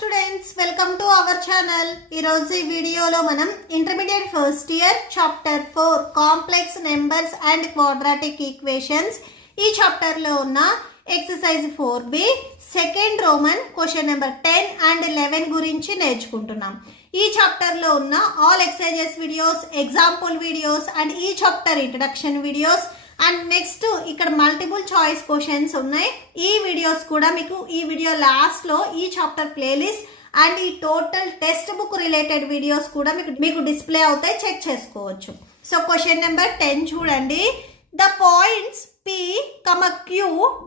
Students, welcome to our channel. ఈరోజు ఈ వీడియోలో మనం intermediate first year chapter 4 complex numbers and quadratic equations ఈ చాప్టర్లో ఉన్న exercise 4B second roman question number 10 and 11 గురించి నేర్చుకుంటున్నాం. ఈ చాప్టర్లో ఉన్న all exercises videos, example videos and ఈ chapter introduction videos and next ఇక్కడ మల్టిపుల్ చాయిస్ క్వశ్చన్స్ ఉన్నాయి. ఈ వీడియోస్ కూడా మీకు ఈ వీడియో లాస్ట్లో ఈ చాప్టర్ ప్లేలిస్ట్ అండ్ ఈ total textbook related videos కూడా మీకు డిస్ప్లే అవుతాయి, చెక్ చేసుకోవచ్చు. సో క్వశ్చన్ నెంబర్ 10 చూడండి. The points P, Q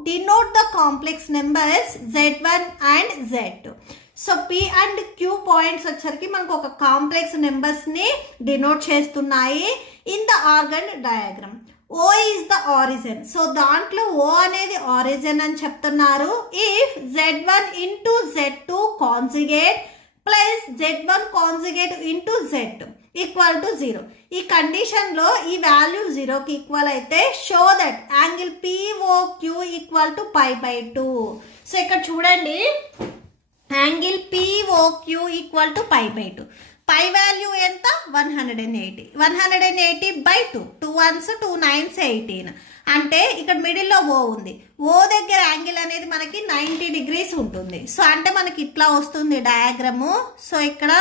denote the complex numbers Z1 and Z2. So P and Q points వచ్చరికి మనకు ఒక కాంప్లెక్స్ నెంబర్స్ని డినోట్ చేస్తున్నాయి in the Argand diagram. O is the origin. So దాంట్లో O అనేది origin అని చెప్తున్నారు. If Z1 into Z2 conjugate plus Z1 conjugate into Z2 equal to 0. ఈ కండిషన్లో ఈ వాల్యూ 0కి ఈక్వల్ అయితే show that angle POQ equal to π/2. So ఇక్కడ చూడండి, angle POQ equal to π/2. Pi value ఎంత? 180. 180/2. 2 1s 2 9s 18. అంటే ఇక్కడ మిడిల్లో O ఉంది. O దగ్గర యాంగిల్ అనేది మనకి 90 degrees ఉంటుంది. సో అంటే మనకి ఇట్లా వస్తుంది డయాగ్రాము. సో ఇక్కడ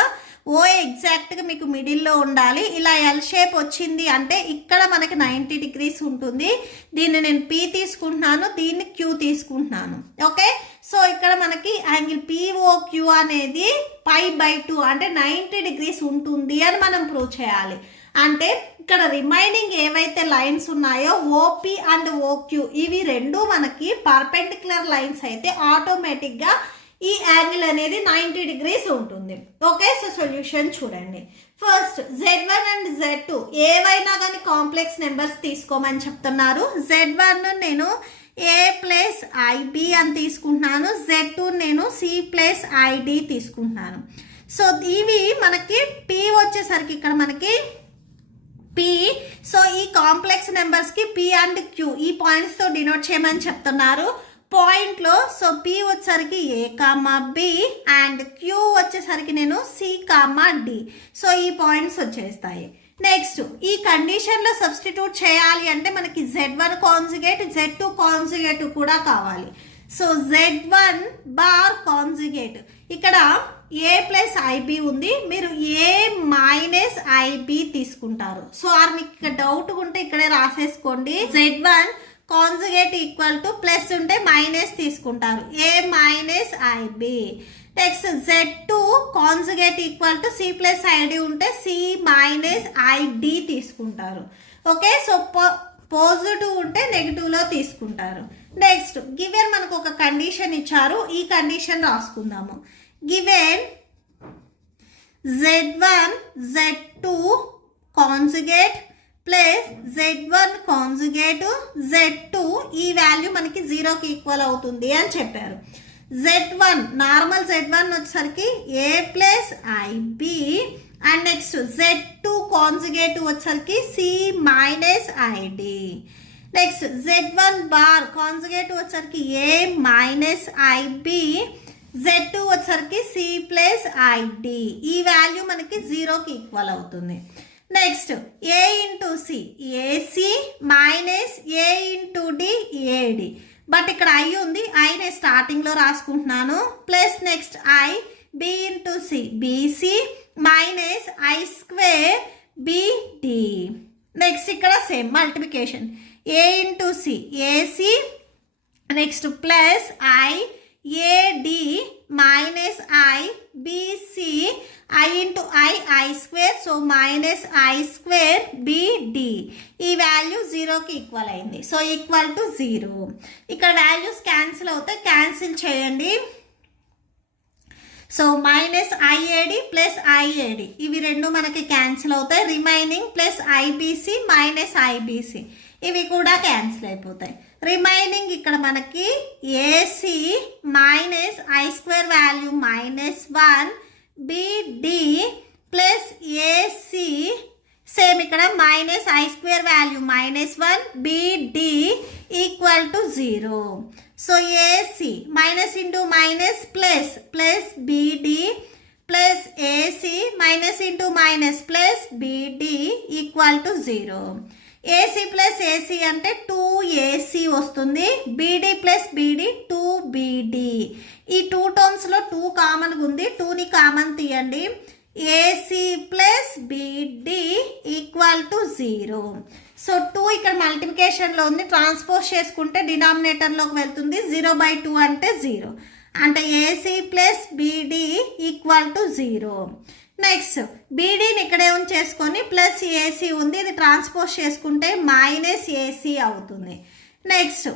O ఎగ్జాక్ట్గా మీకు మిడిల్లో ఉండాలి. ఇలా ఎల్ షేప్ వచ్చింది అంటే ఇక్కడ మనకి 90 degrees ఉంటుంది. దీన్ని నేను P తీసుకుంటున్నాను, దీన్ని Q తీసుకుంటున్నాను. ఓకే, సో ఇక్కడ మనకి యాంగిల్ POQ అనేది π/2 అంటే 90 degrees ఉంటుంది అని మనం ప్రూవ్ చేయాలి. అంటే ఇక్కడ రిమైనింగ్ ఏవైతే లైన్స్ ఉన్నాయో OP అండ్ OQ ఇవి రెండు మనకి పర్పెండిక్యులర్ లైన్స్ అయితే ఆటోమేటిక్గా ఈ యాంగిల్ అనేది 90 degrees ఉంటుంది. ఓకే, సో సొల్యూషన్ చూడండి. ఫస్ట్ Z1 అండ్ Z2 ఏవైనా కానీ కాంప్లెక్స్ నెంబర్స్ తీసుకోమని చెప్తున్నారు. Z1 నేను A ప్లస్ IB అని తీసుకుంటున్నాను, Z2 నేను C ప్లస్ ID తీసుకుంటున్నాను. సో ఇవి మనకి P వచ్చేసరికి ఇక్కడ మనకి P. సో ఈ కాంప్లెక్స్ నెంబర్స్కి P అండ్ Q ఈ పాయింట్స్తో డినోట్ చేయమని చెప్తున్నారు పాయింట్లో. సో P వచ్చేసరికి A, B అండ్ Q వచ్చేసరికి నేను C, D. సో ఈ పాయింట్స్ వచ్చేస్తాయి. నెక్స్ట్ ఈ కండిషన్లో సబ్స్టిట్యూట్ చేయాలి అంటే మనకి Z1 కాంజుగేట్ Z2 కాంజుగేట్ కూడా కావాలి. సో Z1 బార్ కాంజుగేట్ ఇక్కడ A ప్లస్ IB ఉంది, మీరు A మైనస్ IB తీసుకుంటారు. సో మీకు ఇక్కడ డౌట్ ఉంటే ఇక్కడే రాసేసుకోండి. Z1 conjugate equal to plus ఉంటే మైనస్ తీసుకుంటారు, A minus IB. Next Z2 conjugate equal to C plus ID ఉంటే C మైనస్ ID తీసుకుంటారు. ఓకే, సో పాజిటివ్ ఉంటే నెగిటివ్లో తీసుకుంటారు. నెక్స్ట్ గివెన్ మనకు ఒక కండిషన్ ఇచ్చారు, ఈ కండిషన్ రాసుకుందాము. Given Z1 Z2 conjugate plus Z1 conjugate Z2 ఈ వాల్యూ మనకి 0కి ఈక్వల్ అవుతుంది అని చెప్పారు. Z1 నార్మల్ Z1 వచ్చేసరికి A plus IB and next Z2 conjugate వచ్చేసరికి C minus ID. Next Z1 bar conjugate వచ్చేసరికి A మైనస్ IB, Z2 వచ్చేసరికి C ప్లస్ ID. ఈ వాల్యూ మనకి 0కి ఈక్వల్ అవుతుంది. Next A into C AC minus A into D AD. But ఇక్కడ I ఉంది, I నేను స్టార్టింగ్లో రాసుకుంటున్నాను. Plus next I B into C BC minus I square BD. Next ఇక్కడ same multiplication A into C AC next plus I AD minus I BC I into I square, so minus I square BD. ఈ value 0కి equal అయింది. So equal to 0. ఇక్కడ values cancel అవుతాయి, cancel చేయండి. So minus IAD plus IAD ఇవి రెండు మనకి cancel అవుతాయి. Remaining plus IBC minus IBC ఇవి కూడా క్యాన్సిల్ అయిపోతాయి. రిమైనింగ్ ఇక్కడ మనకి AC minus I square value -1 BD plus AC same ఇక్కడ minus I square value -1 BD equal to 0. So AC minus into minus plus plus BD plus AC minus into minus plus BD equal to 0. AC plus AC అంటే 2AC వస్తుంది. BD plus BD 2BD. ఈ 2 టర్మ్స్లో 2 కామన్గా ఉంది. 2ని common తీయండి. AC plus BD equal to 0. So 2 ఇక్కడ మల్టిప్లికేషన్లో ఉంది. Transpose చేసుకుంటే డినామినేటర్లోకి వెళ్తుంది. 0/2 అంటే 0. అంటే AC plus BD equal to 0. Next బీడీని ఇక్కడే ఉంచేసుకొని ప్లస్ ఏసీ ఉంది. ఇది ట్రాన్స్పోజ్ చేసుకుంటే మైనస్ ఏసీ అవుతుంది. Next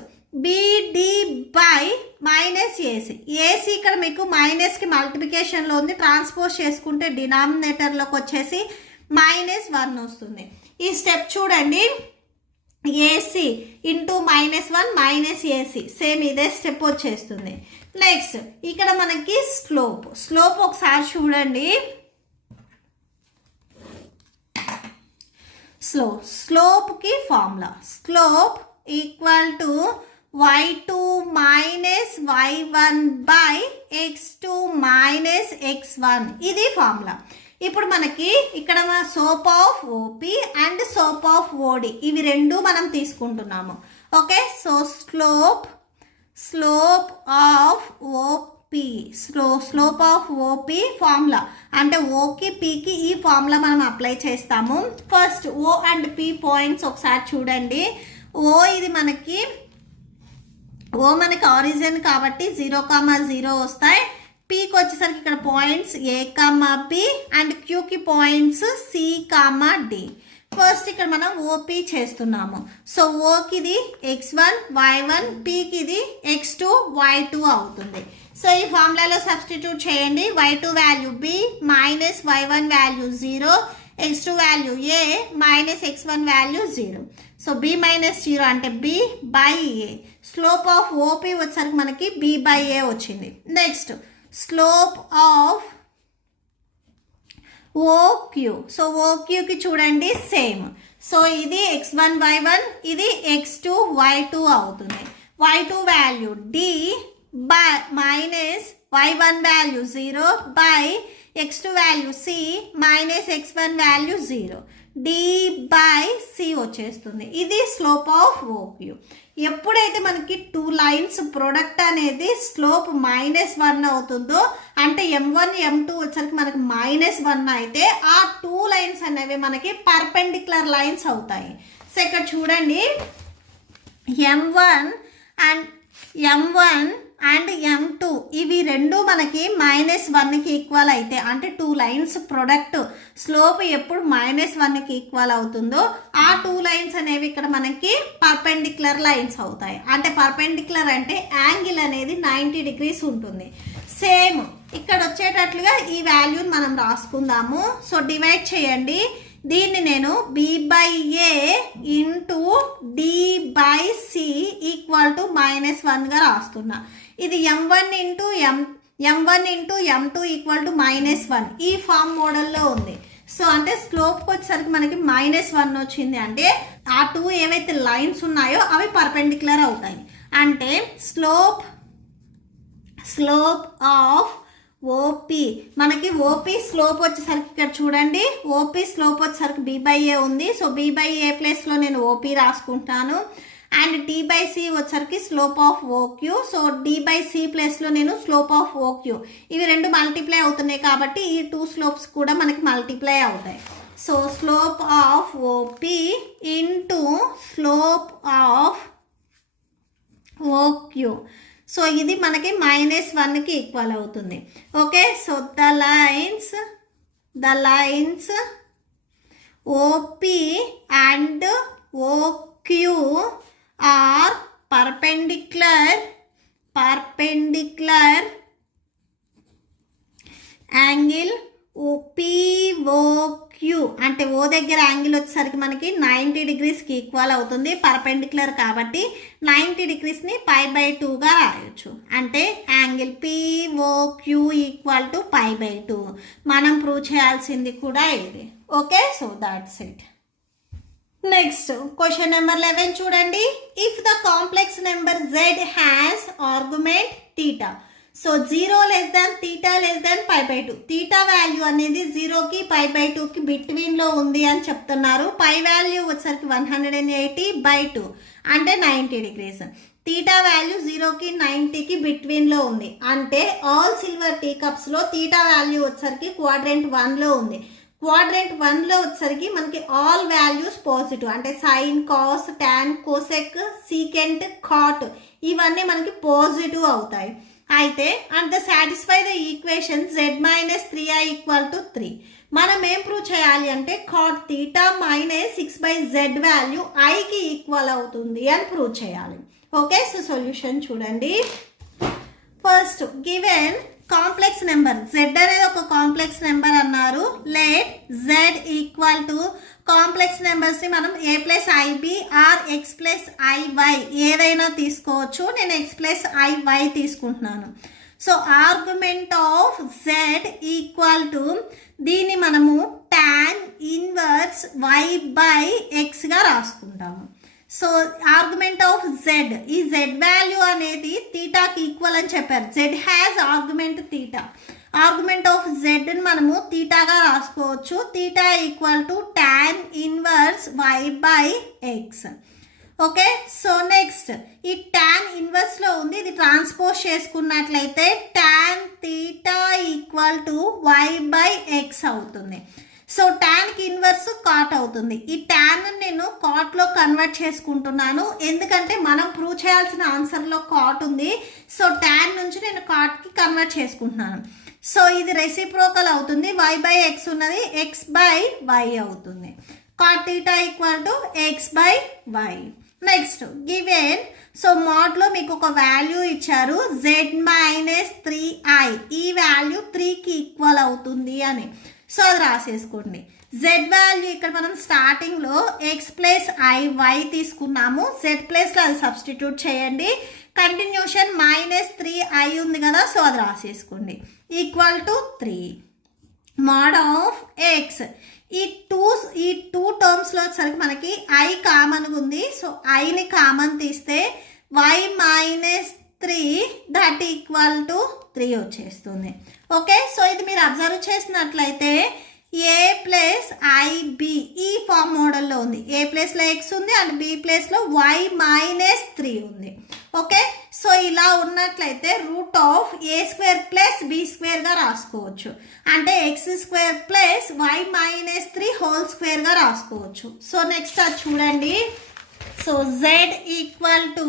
BD by minus AC. AC ఇక్కడ మీకు మైనస్కి మల్టిప్లికేషన్లో ఉంది. ట్రాన్స్పోజ్ చేసుకుంటే డినామినేటర్లోకి వచ్చేసి -1 వస్తుంది. ఈ స్టెప్ చూడండి. AC into -1 minus AC same ఇదే స్టెప్ వచ్చేస్తుంది. నెక్స్ట్ ఇక్కడ మనకి స్లోప్ ఒకసారి చూడండి. స్లోప్కి formula slope equal to y2 minus y1 by x2 minus x1. ఇది ఫార్ములా. ఇప్పుడు మనకి ఇక్కడ slope of OP and slope of OD ఇవి రెండు మనం తీసుకుంటున్నాము. Okay, so slope of OP slope of OP formula అంటే ఓకి పీకి ఈ ఫార్ములా మనం అప్లై చేస్తాము. First O and P points ఒకసారి చూడండి. ఇది మనకి ఆరిజిన్ కాబట్టి 0,0 వస్తాయి. పీకి వచ్చేసరికి ఇక్కడ పాయింట్స్ A, P అండ్ క్యూకి పాయింట్స్ C, D. ఫస్ట్ ఇక్కడ మనం ఓపీ చేస్తున్నాము. సో ఓకి ఇది x1 y1, పీకి ఇది x2 y2 అవుతుంది. సో ఈ ఫార్ములాలో సబ్స్టిట్యూట్ చేయండి. y2 value b minus y1 value 0, x2 value a minus x1 value 0. So b minus 0 అంటే b by a. Slope of OP వచ్చేసరికి మనకి b బై a వచ్చింది. Next slope of OQ. So ఓక్యూకి చూడండి same. So ఇది x1 y1, ఇది x2 y2 అవుతుంది. y2 value d by minus y1 value 0 by x2 value c minus x1 value 0. d by c వచ్చేస్తుంది. ఇది slope of OQ. ఎప్పుడైతే మనకి 2 lines product అనేది స్లోప్ -1 అవుతుందో అంటే m1 m2 వచ్చరికి మనకి -1 అయితే ఆ 2 లైన్స్ అనేవి మనకి పర్పెండిక్యులర్ లైన్స్ అవుతాయి. సో ఇక్కడ చూడండి m1 అండ్ m2 ఇవి రెండు మనకి -1కి ఈక్వల్ అయితే అంటే 2 లైన్స్ ప్రొడక్ట్ స్లోప్ ఎప్పుడు -1కి ఈక్వల్ అవుతుందో ఆ 2 లైన్స్ అనేవి ఇక్కడ మనకి పర్పెండిక్యులర్ లైన్స్ అవుతాయి. అంటే పర్పెండిక్యులర్ అంటే యాంగిల్ అనేది 90 degrees ఉంటుంది. సేమ్ ఇక్కడ వచ్చేటట్లుగా ఈ వాల్యూని మనం రాసుకుందాము. సో డివైడ్ చేయండి. దీన్ని నేను b by a into d by c equal to -1గా రాస్తున్నా. ఇది m1 into m2 equal to -1 ఈ ఫామ్ మోడల్లో ఉంది. సో అంటే స్లోప్కి వచ్చేసరికి మనకి -1 వచ్చింది. అంటే ఆ 2 ఏవైతే లైన్స్ ఉన్నాయో అవి పర్పెండిక్యులర్ అవుతాయి. అంటే స్లోప్ ఆఫ్ ఓపీ మనకి ఓపీ స్లోప్ వచ్చేసరికి ఇక్కడ చూడండి. ఓపీ స్లోప్ వచ్చేసరికి b బై a ఉంది. సో b బై a ప్లేస్లో నేను ఓపీ రాసుకుంటాను. అండ్ d బై c వచ్చేసరికి slope of OQ. So d by c ప్లేస్లో నేను స్లోప్ ఆఫ్ ఓక్యూ. ఇవి రెండు మల్టిప్లై అవుతున్నాయి కాబట్టి ఈ 2 స్లోప్స్ కూడా మనకి మల్టిప్లై అవుతాయి. So slope of OP into slope of OQ. So ఇది మనకి -1కి ఈక్వల్ అవుతుంది. Okay, so the lines OP and OQ are perpendicular angle POQ అంటే ఓ దగ్గర యాంగిల్ వచ్చేసరికి మనకి 90 degreesకి ఈక్వల్ అవుతుంది. పర్పెండిక్యులర్ కాబట్టి 90 degreesని π/2గా రాయొచ్చు. అంటే యాంగిల్ POQ ఈక్వల్ టు π/2. మనం ప్రూవ్ చేయాల్సింది కూడా ఇది. Okay, so that's it. Next question number 11 చూడండి. If the complex number z has argument theta, so 0 less than theta less than π/2, theta value అనేది 0కి π/2కి బిట్వీన్లో ఉంది అని చెప్తున్నారు. పై వాల్యూ వచ్చేసరికి 180/2 అంటే 90 degrees. తీటా వాల్యూ 0కి 90కి బిట్వీన్లో ఉంది అంటే ఆల్ సిల్వర్ టీ కప్స్లో తీటా వాల్యూ వచ్చేసరికి క్వాడ్రెంట్ 1లో ఉంది. క్వాడ్రెంట్ 1లో వచ్చేసరికి మనకి ఆల్ వాల్యూస్ పాజిటివ్ అంటే sine, cos, tan, cosec, secant, cot ఇవన్నీ మనకి పాజిటివ్ అవుతాయి. అయితే and the satisfy the equation z-3i = 3. మనం ఏం ప్రూవ్ చేయాలి అంటే cot theta minus 6/z value ఐకి ఈక్వల్ అవుతుంది అని ప్రూవ్ చేయాలి. ఓకే, సో సొల్యూషన్ చూడండి. First given complex number z అనేది ఒక కాంప్లెక్స్ నెంబర్ అన్నారు. Let z equal to complex నెంబర్స్ని మనం a+ib ఆర్ x+iy ఏదైనా తీసుకోవచ్చు. నేను x+iy తీసుకుంటున్నాను. So argument of z equal to దీన్ని మనము tan ఇన్వర్స్ y/xగా రాసుకుంటాము. సో ఆర్గ్యుమెంట్ ఆఫ్ z, ఈ z వాల్యూ అనేది తీటాకి ఈక్వల్ అని చెప్పారు. z has argument theta. Argument of z ని మనము తీటాగా రాసుకోవచ్చు. Theta equal to tan inverse y/x. Okay, so next ఈ tan ఇన్వర్స్లో ఉంది, ఇది ట్రాన్స్పోజ్ చేసుకున్నట్లయితే tan theta equal to y/x అవుతుంది. సో టాన్కి ఇన్వర్స్ కాట్ అవుతుంది. ఈ టాన్ నేను కాట్లో కన్వర్ట్ చేసుకుంటున్నాను ఎందుకంటే మనం ప్రూవ్ చేయాల్సిన ఆన్సర్లో కాట్ ఉంది. సో టాన్ నుంచి నేను కాట్కి కన్వర్ట్ చేసుకుంటున్నాను. సో ఇది రెసిప్రోకల్ అవుతుంది. y/x ఉన్నది x/y అవుతుంది. Cot theta equal to x/y. Next given, so మోడ్లో మీకు ఒక వాల్యూ ఇచ్చారు z-3i, ఈ వాల్యూ 3కి ఈక్వల్ అవుతుంది అని. సో అది రాసేసుకోండి. z వాల్యూ ఇక్కడ మనం స్టార్టింగ్లో x+iy తీసుకున్నాము. z ప్లేస్లో అది సబ్స్టిట్యూట్ చేయండి. కంటిన్యూషన్ -3i ఉంది కదా, సో అది రాసేసుకోండి. Equal to 3 mod of x. ఈ టూ టర్మ్స్లో వచ్చేసరికి మనకి i కామన్గా ఉంది. సో ఐని కామన్ తీస్తే y-3 దట్ ఈక్వల్ టు 3 వచ్చేస్తుంది. ఓకే, సో ఇది మీరు అబ్జర్వ్ చేసినట్లయితే a+ib ఈ ఫార్మ్ మోడల్లో ఉంది. a ప్లేస్లో x ఉంది అండ్ b ప్లేస్లో y-3 ఉంది. ఓకే, సో ఇలా ఉన్నట్లయితే రూట్ ఆఫ్ a² + b² రాసుకోవచ్చు. అంటే x² + y-3 హోల్ స్క్వేర్గా రాసుకోవచ్చు. సో నెక్స్ట్ అది చూడండి. So z equal to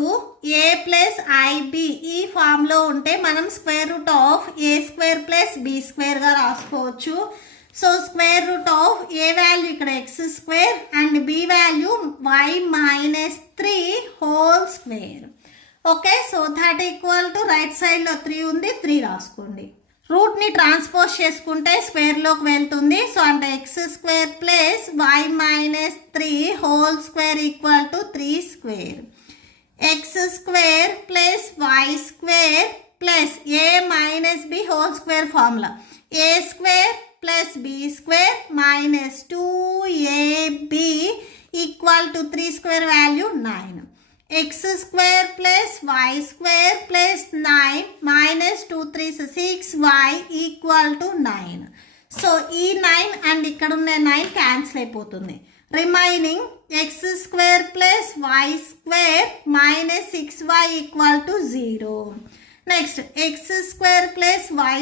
a+ib ఈ ఫామ్లో ఉంటే మనం √ ఆఫ్ a² + b² రాసుకోవచ్చు. సో √ a వాల్యూ ఇక్కడ x² and b value y-3 whole square. Okay, so that equal to right సైడ్లో 3 ఉంది, 3 రాసుకోండి. రూట్ని ట్రాన్స్పోజ్ చేసుకుంటే స్క్వేర్లోకి వెళ్తుంది. సో అంటే x² + y-3 whole square equal to 3². x² + y² + a - b whole square formula a² + b² - 2ab equal to 3² value 9. x² + y² + 9 - 2 3 6y equal to 9. So ఈ 9 and ఇక్కడ ఉన్న 9 cancel అయిపోతుంది. Remaining x² + y² - 6y equal to 0. Next x² + y²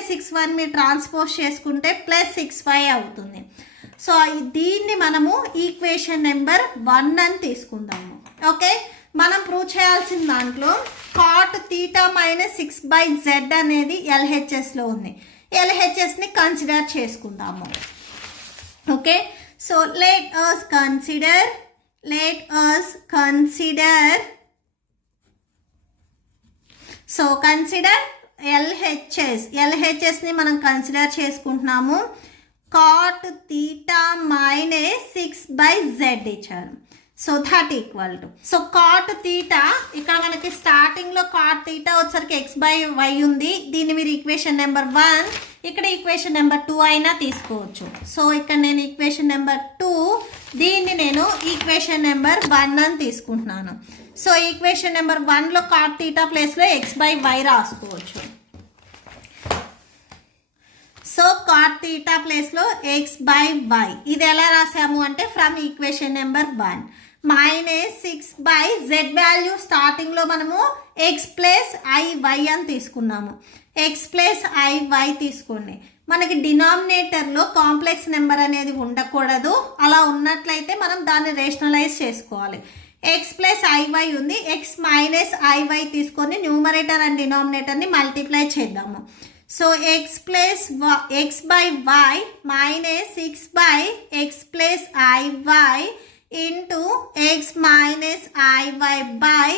- 6y మీరు transpose చేసుకుంటే +6y అవుతుంది. So దీన్ని మనము equation number 1 అని తీసుకుందాము. ఓకే, మనం ప్రూవ్ చేయాల్సిన దాంట్లో కాట్ తీటా -6/z అనేది LHSలో ఉంది. LHSని కన్సిడర్ చేసుకుందాము. Okay, so let us consider so consider LHSని మనం కన్సిడర్ చేసుకుంటున్నాము. కాట్ తీటా -6/z ఇచ్చారు. So that equal to, so cot theta ఇక్కడ మనకి స్టార్టింగ్లో కాట్ తీటా వచ్చరికి x/y ఉంది. దీన్ని మీరు ఈక్వేషన్ నెంబర్ 1 ఇక్కడ ఈక్వేషన్ నెంబర్ 2 అయినా తీసుకోవచ్చు. సో ఇక్కడ నేను ఈక్వేషన్ నెంబర్ 2 దీన్ని నేను ఈక్వేషన్ నెంబర్ 1 అని తీసుకుంటున్నాను. సో ఈక్వేషన్ నెంబర్ 1లో కాట్ తీటా ప్లేస్లో x/y రాసుకోవచ్చు. సో కాట్ తీటా ప్లేస్లో x/y ఇది ఎలా రాసాము అంటే from equation number 1 -6/z value స్టార్టింగ్లో మనము x + iy అని తీసుకున్నాము. x + iy తీసుకోండి. మనకి డినామినేటర్లో కాంప్లెక్స్ నెంబర్ అనేది ఉండకూడదు. అలా ఉన్నట్లయితే మనం దాన్ని రేషనలైజ్ చేసుకోవాలి. x + iy ఉంది. x - iy తీసుకొని న్యూమరేటర్ అండ్ డినామినేటర్ని మల్టిప్లై చేద్దాము. So x by y minus 6/x plus iy into x minus iy by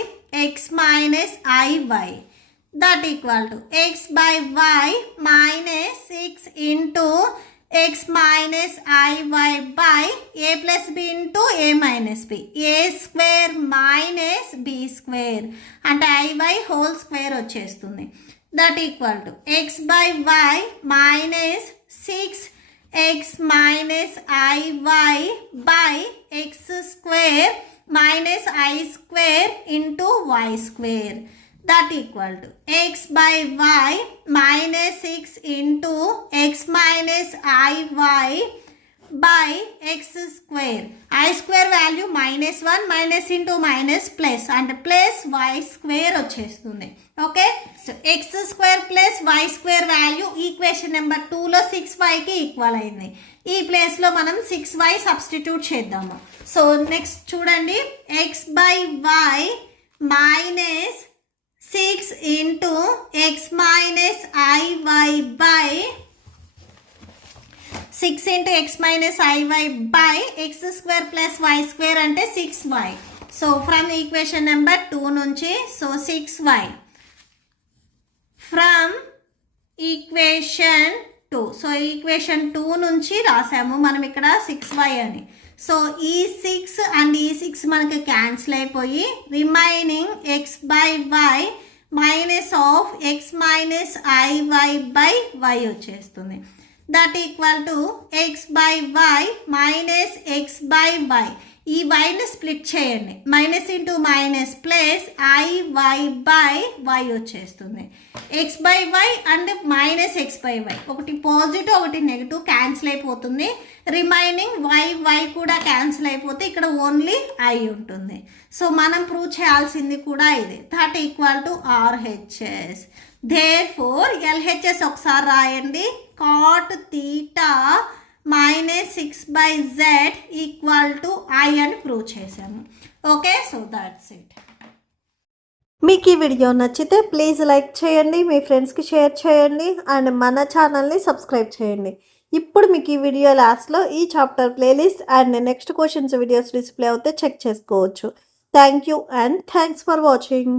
x minus iy that equal to x by y minus 6 into x minus iy by a plus b into a minus b a square minus b square అంటే iy whole square వచ్చేస్తుంది. That equal to x by y minus 6x minus iy by x square minus I square into y square. That equal to x by y minus 6 into x minus iy by x square. I square value -1 minus into minus plus and plus y square వచ్చేస్తుంది. Okay, so x square plus y square value equation number 2లో 6yకి equal అయింది. ఈ ప్లేస్లో మనం 6y substitute చేద్దాము. So next చూడండి, x by y minus 6 into x minus iy by 6 into x minus iy by x square plus y square అంటే 6y. So from equation number 2 నుంచి so 6y from equation 2. So equation 2 నుంచి రాసాము మనం ఇక్కడ 6y అని. So ఈ 6 and ఈ 6 మనకి cancel అయిపోయి remaining x by y minus of x minus iy by y వచ్చేస్తుంది. That equal to x by y minus x by y. ఈ వైని స్ప్లిట్ చేయండి. Minus into minus plus iy by y వచ్చేస్తుంది. x by y and minus x by y ఒకటి positive ఒకటి negative cancel అయిపోతుంది. Remaining y కూడా cancel అయిపోతే ఇక్కడ only i ఉంటుంది. సో మనం ప్రూవ్ చేయాల్సింది కూడా ఇదే. That equal to RHS. Therefore LHS ఒకసారి రాయండి. Cot theta -6/z equal to i అని ప్రూవ్ చేసాము. Okay, so that's it. మీకు ఈ వీడియో నచ్చితే ప్లీజ్ లైక్ చేయండి, మీ ఫ్రెండ్స్కి షేర్ చేయండి అండ్ మన ఛానల్ని సబ్స్క్రైబ్ చేయండి. ఇప్పుడు మీకు ఈ వీడియో లాస్ట్లో ఈ chapter playlist and next questions videos display అవుతే చెక్ చేసుకోవచ్చు. Thank you and thanks for watching.